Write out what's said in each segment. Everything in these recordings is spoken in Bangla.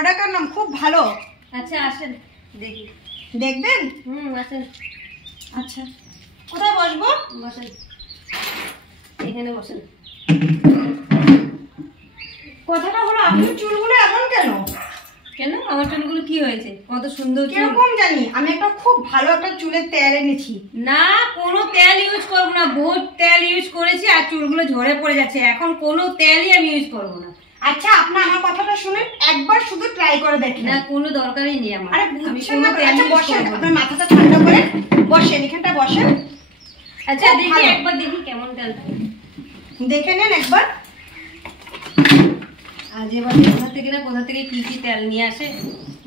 অর্ডার করলাম, খুব ভালো। আচ্ছা আসেন দেখি। দেখবেন? আসেন। আচ্ছা কোথায় বসবো? বসেন, এখানে বসেন। কথাটা হলো আপনার চুলগুলো এমন কেন? কেন আমার চুলগুলো কি হয়েছে? কত সুন্দর চুল। কিরকম জানি, আমি একটা খুব ভালো একটা চুলের তেল এনেছি। না কোনো তেল ইউজ করবো না, বহুত তেল ইউজ করেছি আর চুলগুলো ঝরে পড়ে যাচ্ছে, এখন কোনো তেলই আমি ইউজ করবো না। আচ্ছা আপনি আমার কথাটা শুনেন, একবার শুধু ট্রাই করে দেখেন। না কোনো দরকারই নেই আমার। আরে আমি বুঝছেন কোনো না? তেল আচ্ছা ইউজ বসেন, করবো না। আপনার মাথাটা ঠান্ডা করে বসেন, এখানটা বসেন। আচ্ছা খুব দেখি ভালো। একবার দেখি কেমন তেলটা। দেখে নেন একবার। আজ এবার কোথা থেকে কি কি তেল নিয়ে আসে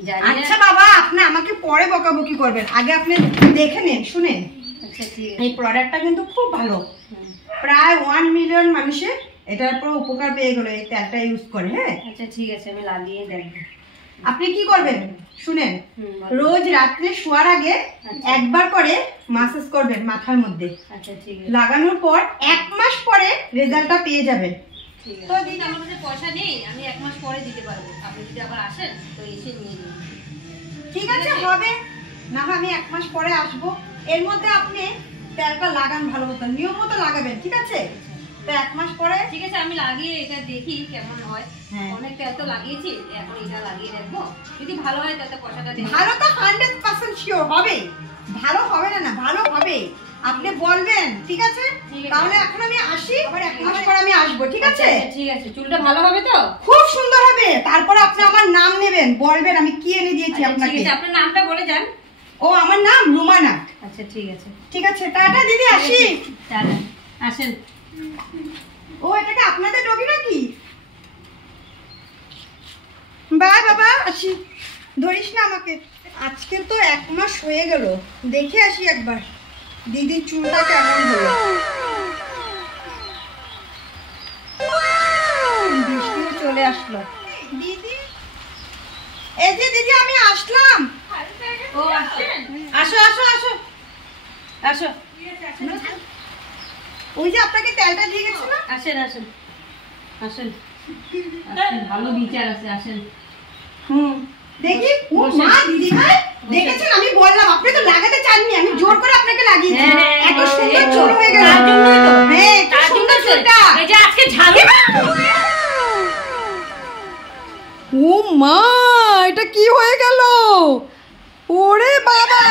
জানি না। আচ্ছা বাবা, আপনি আমাকে পরে বকাবকি করবেন, আগে আপনি দেখে নেন, শুনেন। আচ্ছা ঠিক আছে। এই প্রোডাক্টটা কিন্তু খুব ভালো, প্রায় 1 মিলিয়ন মানুষের এটার পুরো উপকার পেয়ে গেল এই তেলটা ইউজ করে। হ্যাঁ আচ্ছা ঠিক আছে, আমি লাগিয়ে দেখবো। আপনি কি করবেন শুনেন, রোজ রাত্রে শোয়ার আগে একবার করে মাসাজ করবেন মাথার মধ্যে। আচ্ছা ঠিক আছে। লাগানোর পর 1 মাস পরে রেজাল্টটা পেয়ে যাবেন। ঠিক আছে। তো দিদি আমার কাছে পয়সা নেই, আমি 1 মাস পরে দিতে পারবো, আপনি যদি আবার আসেন তো এসে নিয়ে নিন। ঠিক আছে হবে না, আমি 1 মাস পরে আসবো। এর মধ্যে আপনি তেলটা লাগান ভালো মতো, নিয়ম মতো লাগাবেন, ঠিক আছে? তো 1 মাস পরে ঠিক আছে, আমি লাগিয়ে এটা দেখি কেমন হয়। হ্যাঁ। অনেক তেল তো লাগিয়েছি, এখন এটা লাগিয়ে দেখবো, যদি ভালো হয় তাতে পয়সাটা দেবো। ভালো তো 100% শিওর হবে, ভালো হবে না, না ভালো হবে, আপনি বলবেন, ঠিক আছে? তাহলে এখন আমি আসি, আবার 1 মাস পরে আমি আসবো, ঠিক আছে? ঠিক আছে, চুলটা ভালো হবে তো? খুব সুন্দর হবে। তারপর আপনি আমার নাম নেবেন, বলবেন আমি কি এনে দিয়েছি আপনাকে। ঠিক আছে, আপনার নামটা বলে যান। ও আমার নাম রুমানা। আচ্ছা ঠিক আছে। ঠিক আছে, টাটা দিদি, আসি। তাহলে আসেন। ও এটাকে আপনাদের ডগি নাকি? বাই বাবা, আসি, ধরিস না আমাকে। আজকে তো 1 মাস হয়ে গেল, দেখে আসি একবার দিদির চুলটা কেমন হলো। বৃষ্টিও চলে আসলো। দিদি, এই যে দিদি আমি আসলাম। ও আসেন, আসো আসো আসো আসো। ওই যে আপনাকে তেলটা দিয়ে গেছে না? আসেন আসেন আসেন আসেন, ভালো বিচার আছে, আসেন। দেখি। ও মা, দিদি ভাই দেখেছেন, আমি বললাম আপনি তো লাগাতে চাননি, আমি জোর করে আপনাকে লাগিয়েছি। এত সুন্দর চুল হয়ে গেল। তার জন্যই তো। হ্যাঁ, কি সুন্দর চুলটা। এই যে আজকে ঝাড়ু। ও মা, এটা কি হয়ে গেল? ওরে বাবা।